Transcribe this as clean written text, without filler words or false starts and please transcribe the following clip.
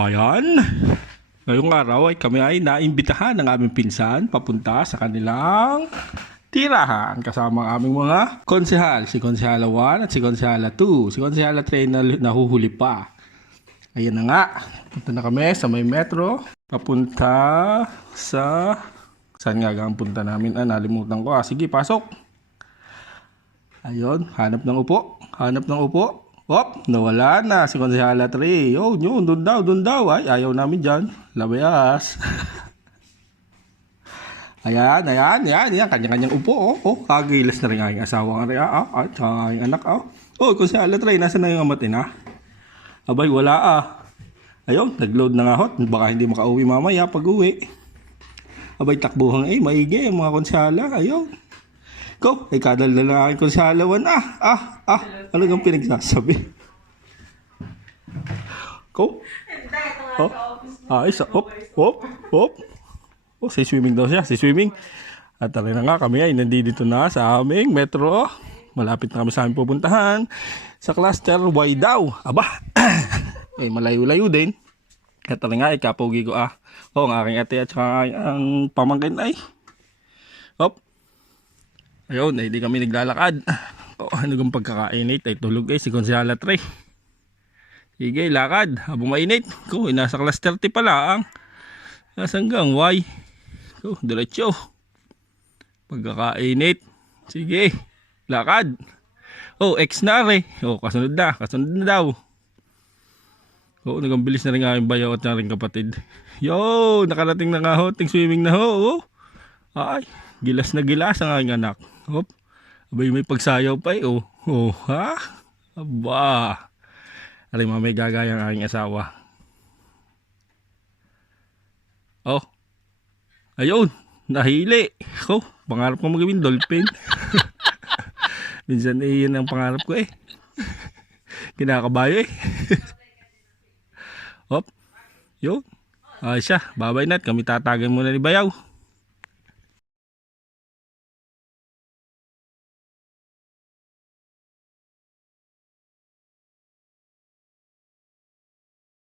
kabayan, ngayong araw ay kami ay naimbitahan ng aming pinsan papunta sa kanilang tirahan kasama ang aming mga konsehal, si Konsehala 1 at si Konsehala 2. Si Konsehala 3 na nahuhuli pa. Ayan na nga, punta na kami sa may metro, papunta sa... Saan nga ang punta namin? Nalimutan ko. Sige, pasok. Ayun, hanap ng upo. Hop, nawala na si Konsehala 3. Yun, doon daw. Ay, ayaw namin dyan. Labayas. Ayan. Kanya-kanyang upo. Kagilas na rin aking asawa. At aking anak. Konsehala 3, nasa na yung amatin, ha? Abay, wala, Ayun, nag-load na nga hot. Baka hindi makauwi mamaya pag-uwi. Abay, takbuhan maigi ang mga konsehala. Ayun. Go, kadal na lang aking Konsehala 1. Ano kang pinagsasabi? Go. Isa. Hop. Si swimming daw siya. At tara na nga, kami ay nandito na sa aming metro. Malapit na kami sa aming pupuntahan. Sa cluster Y daw. Aba. Malayo-layo din. At tara nga, ikapogi ko ang aking ate at saka ang pamangkin ay. Hop. Ayun, hindi kami naglalakad. Ano kang pagkakainit ay tulog si Konsehala 3. Sige, lakad. Habang mainit. Nasa class 30 pala nasa hanggang Y. Diretso. Pagkakainit. Sige, lakad. X na rin. Kasunod na daw. Nagang bilis na rin aking bayaw at na rin kapatid. Nakarating na nga ting swimming na Ay, gilas na gilas ang aking anak. Abay, may pagsayaw pa Aba. Aray, mamay gagaya ang aking asawa. Ayun, nahili. Pangarap ko magawin dolphin. Minsan yun ang pangarap ko Kinakabayo Yun. Siya, babay na. Kami tatagan muna ni Bayaw.